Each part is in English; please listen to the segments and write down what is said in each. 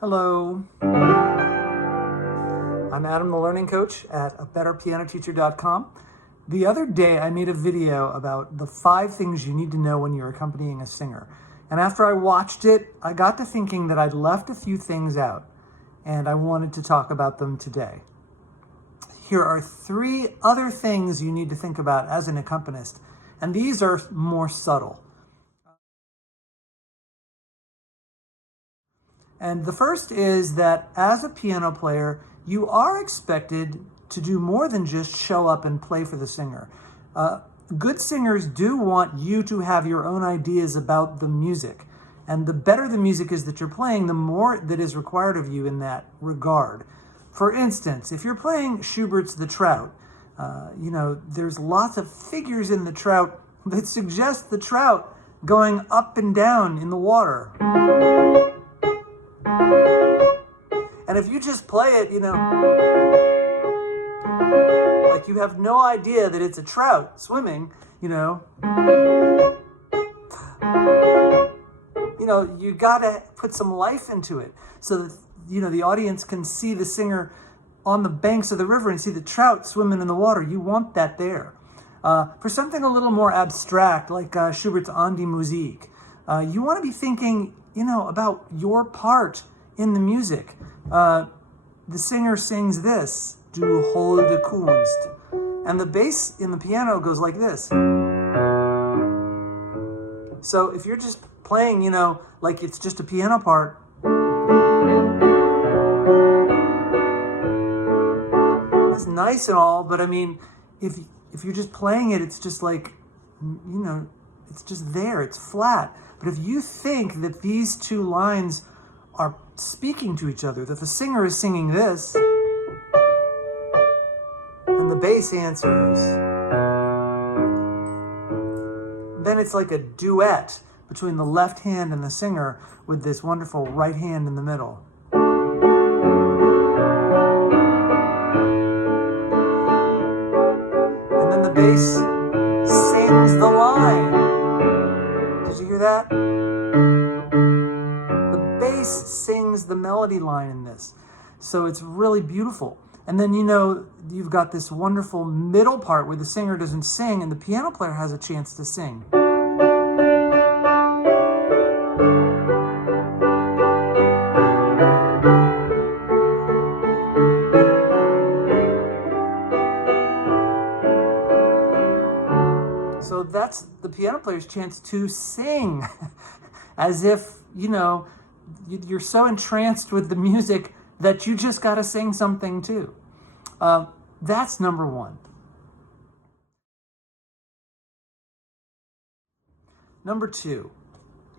Hello, I'm Adam, the learning coach at abetterpianoteacher.com. The other day I made a video about the 5 things you need to know when you're accompanying a singer. And after I watched it, I got to thinking that I'd left a few things out, and I wanted to talk about them today. Here are 3 other things you need to think about as an accompanist, and these are more subtle. And the first is that as a piano player, you are expected to do more than just show up and play for the singer. Good singers do want you to have your own ideas about the music. And the better the music is that you're playing, the more that is required of you in that regard. For instance, if you're playing Schubert's The Trout, there's lots of figures in the trout that suggest the trout going up and down in the water. And if you just play it, like you have no idea that it's a trout swimming, you gotta put some life into it so that, the audience can see the singer on the banks of the river and see the trout swimming in the water. You want that there. For something a little more abstract, like Schubert's An die Musik, you want to be thinking, about your part in the music. The singer sings this, Du holde Kunst, and the bass in the piano goes like this. So if you're just playing, like it's just a piano part, it's nice and all, but I mean, if you're just playing it, it's just like, it's just there, it's flat. But if you think that these 2 lines are speaking to each other, that the singer is singing this, and the bass answers, then it's like a duet between the left hand and the singer with this wonderful right hand in the middle. And then the bass sings the line. Did you hear that? Sings the melody line in this. So it's really beautiful. And then, you've got this wonderful middle part where the singer doesn't sing and the piano player has a chance to sing. So that's the piano player's chance to sing as if, you're so entranced with the music that you just got to sing something too. That's number 1. Number 2,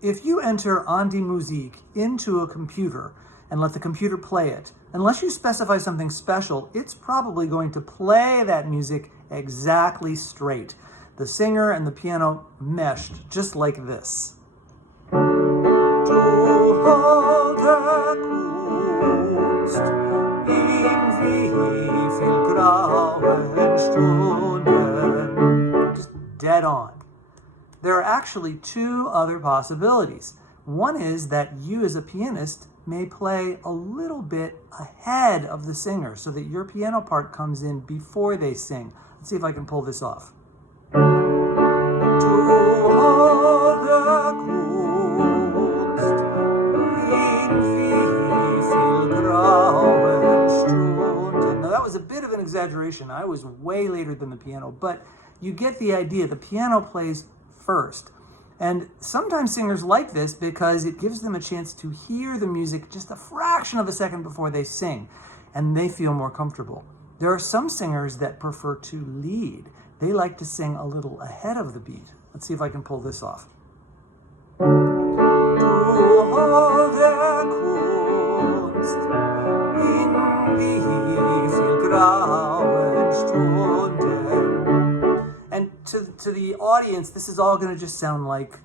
if you enter An die Musik into a computer and let the computer play it, unless you specify something special, it's probably going to play that music exactly straight. The singer and the piano meshed just like this. Just dead on. There are actually 2 other possibilities. One is that you as a pianist may play a little bit ahead of the singer so that your piano part comes in before they sing. Let's see if I can pull this off. A bit of an exaggeration. I was way later than the piano, but you get the idea. The piano plays first. And sometimes singers like this because it gives them a chance to hear the music just a fraction of a second before they sing, and they feel more comfortable. There are some singers that prefer to lead. They like to sing a little ahead of the beat. Let's see if I can pull this off. And to the audience, this is all going to just sound like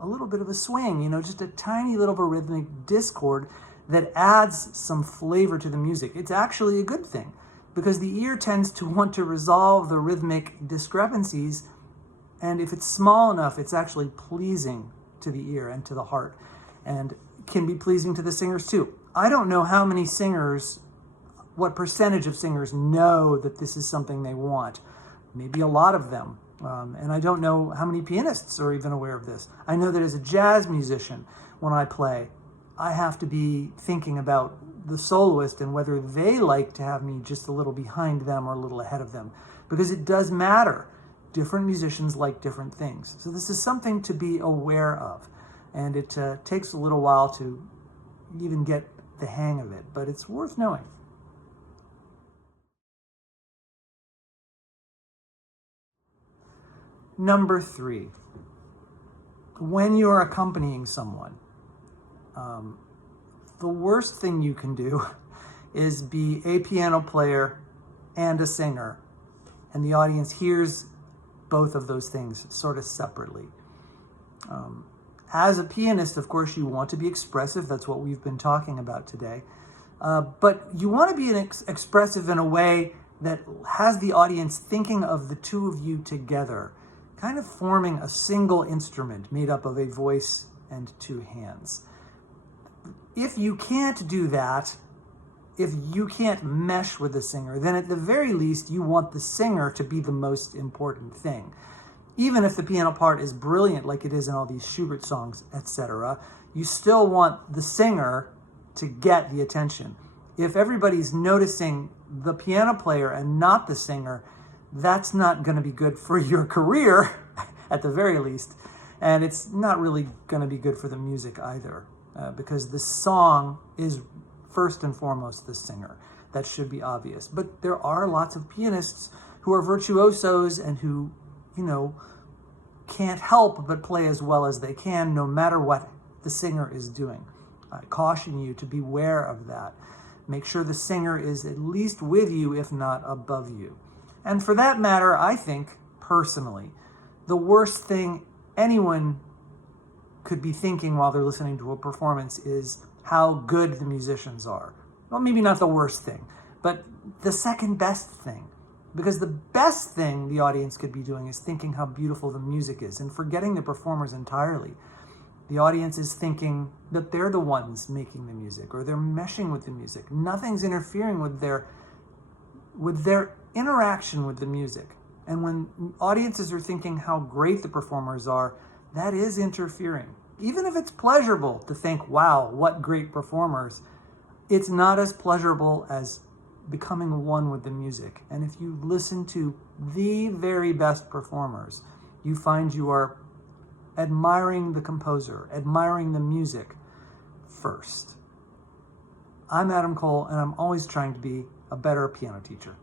a little bit of a swing, just a tiny little rhythmic discord that adds some flavor to the music. It's actually a good thing because the ear tends to want to resolve the rhythmic discrepancies, and if it's small enough, it's actually pleasing to the ear and to the heart, and can be pleasing to the singers too. I don't know how many singers, what percentage of singers know that this is something they want. Maybe a lot of them. And I don't know how many pianists are even aware of this. I know that as a jazz musician, when I play, I have to be thinking about the soloist and whether they like to have me just a little behind them or a little ahead of them, because it does matter. Different musicians like different things. So this is something to be aware of. And it takes a little while to even get the hang of it, but it's worth knowing. Number 3, when you're accompanying someone, the worst thing you can do is be a piano player and a singer, and the audience hears both of those things sort of separately. As a pianist, of course, you want to be expressive. That's what we've been talking about today. But you want to be expressive in a way that has the audience thinking of the two of you together, kind of forming a single instrument made up of a voice and 2 hands. If you can't do that, if you can't mesh with the singer, then at the very least, you want the singer to be the most important thing. Even if the piano part is brilliant, like it is in all these Schubert songs, etc., you still want the singer to get the attention. If everybody's noticing the piano player and not the singer, that's not going to be good for your career, at the very least. And it's not really going to be good for the music either, because the song is first and foremost the singer. That should be obvious. But there are lots of pianists who are virtuosos and who, can't help but play as well as they can, no matter what the singer is doing. I caution you to beware of that. Make sure the singer is at least with you, if not above you. And for that matter, I think, personally, the worst thing anyone could be thinking while they're listening to a performance is how good the musicians are. Well, maybe not the worst thing, but the second best thing. Because the best thing the audience could be doing is thinking how beautiful the music is and forgetting the performers entirely. The audience is thinking that they're the ones making the music, or they're meshing with the music. Nothing's interfering with their interaction with the music. And when audiences are thinking how great the performers are, that is interfering. Even if it's pleasurable to think, wow, what great performers, it's not as pleasurable as becoming one with the music. And if you listen to the very best performers, you find you are admiring the composer, admiring the music first. I'm Adam Cole, and I'm always trying to be a better piano teacher.